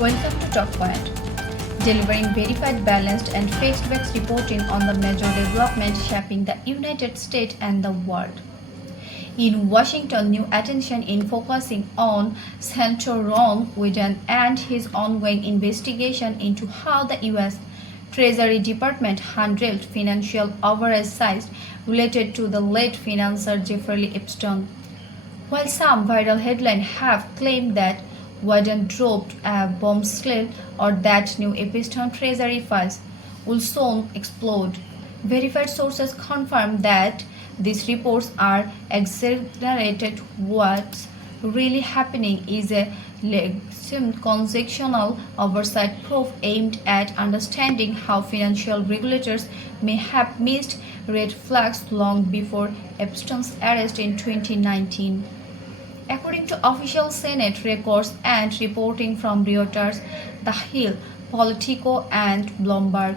Welcome to Talkpoint, delivering verified, balanced, and facts-based reporting on the major developments shaping the United States and the world. In Washington, new attention is focusing on Senator Ron Wyden and his ongoing investigation into how the U.S. Treasury Department handled financial oversight related to the late financier Jeffrey Epstein. While some viral headlines have claimed that Wyden dropped a bombshell or that new Epstein Treasury files will soon explode, verified sources confirm that these reports are exaggerated. What's really happening is a legitimate congressional oversight probe aimed at understanding how financial regulators may have missed red flags long before Epstein's arrest in 2019. According to official Senate records and reporting from Reuters, The Hill, Politico, and Bloomberg,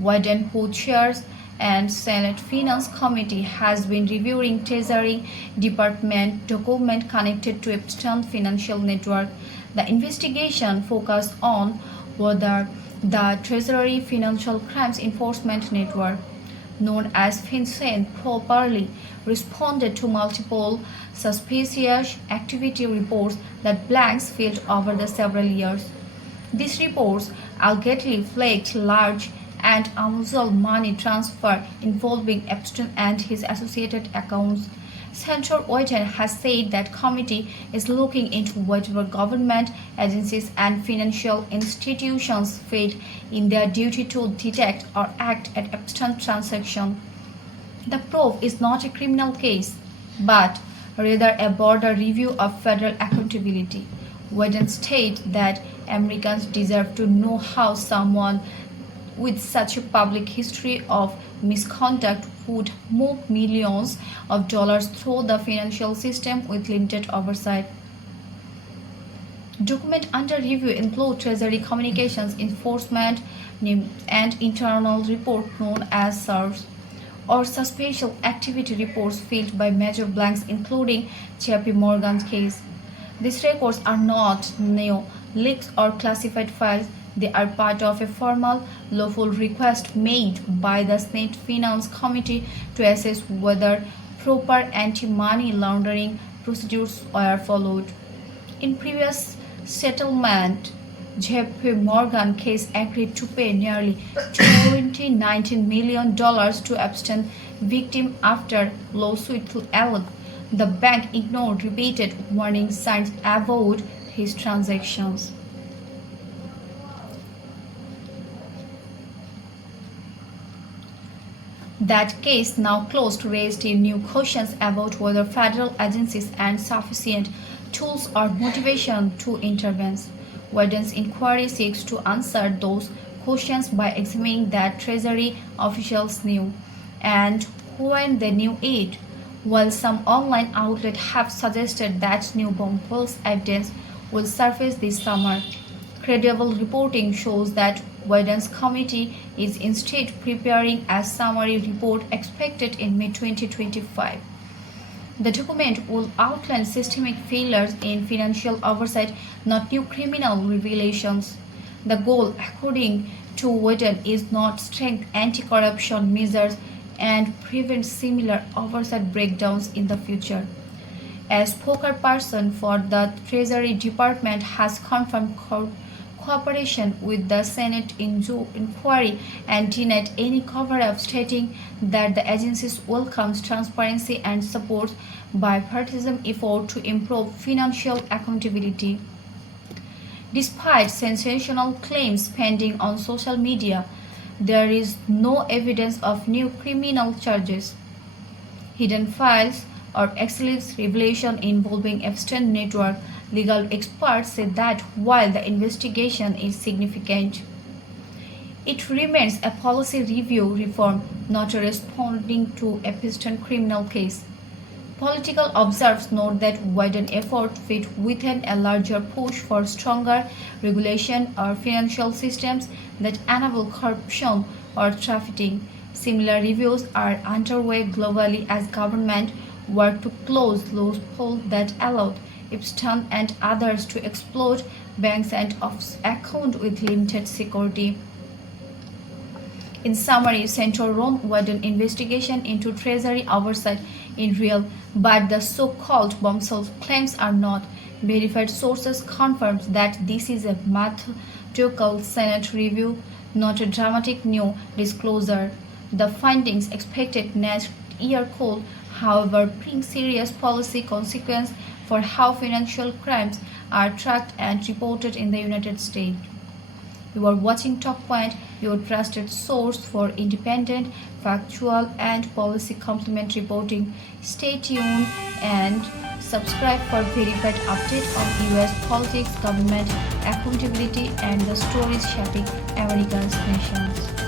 Wyden, who chairs and Senate Finance Committee, has been reviewing Treasury Department documents connected to Epstein financial network. The investigation focused on whether the Treasury Financial Crimes Enforcement Network, known as FinCEN, properly responded to multiple suspicious activity reports that banks filed over the several years. These reports allegedly flagged large and unusual money transfer involving Epstein and his associated accounts. Senator Wyden has said that committee is looking into whether government agencies and financial institutions failed in their duty to detect or act at Epstein transactions. The probe is not a criminal case, but rather a broader review of federal accountability. Wyden stated that Americans deserve to know how someone with such a public history of misconduct would move millions of dollars through the financial system with limited oversight. Documents under review include Treasury Communications Enforcement and internal report known as SERVs, or suspicious activity reports filed by major banks including JP Morgan's case. These records are not new leaks or classified files. They are part of a formal, lawful request made by the Senate Finance Committee to assess whether proper anti-money laundering procedures were followed. In previous settlement, JP Morgan case agreed to pay nearly $19 million to Epstein victim after lawsuit alleged the bank ignored repeated warning signs about his transactions. That case, now closed, raised new questions about whether federal agencies had sufficient tools or motivation to intervene. Wyden's inquiry seeks to answer those questions by examining that Treasury officials knew and when they knew it. While some online outlets have suggested that new bombshell evidence will surface this summer, credible reporting shows that Wyden's committee is instead preparing a summary report expected in mid-2025. The document will outline systemic failures in financial oversight, not new criminal revelations. The goal, according to Wyden, is not strengthen anti-corruption measures and prevent similar oversight breakdowns in the future. A spokesperson for the Treasury Department has confirmed cooperation with the Senate inquiry and denied any cover-up, stating that the agency welcomes transparency and supports bipartisan efforts to improve financial accountability. Despite sensational claims pending on social media, there is no evidence of new criminal charges, hidden files, or exclusive revelation involving Epstein network. Legal experts say that while the investigation is significant, it remains a policy review reform, not a responding to Epstein criminal case. Political observers note that Wyden's efforts fit within a larger push for stronger regulation or financial systems that enable corruption or trafficking. Similar reviews are underway globally as governments work to close loopholes that allowed Epstein and others to exploit banks and accounts with limited security. In summary, Central Ron Wyden investigation into Treasury oversight is real, but the so-called bombshell claims are not. Verified sources confirm that this is a methodical Senate review, not a dramatic new disclosure. The findings expected next year could, however, bring serious policy consequences for how financial crimes are tracked and reported in the United States. You are watching Talkpoint, your trusted source for independent, factual, and policy complement reporting. Stay tuned and subscribe for verified updates on US politics, government accountability, and the stories shaping America's nations.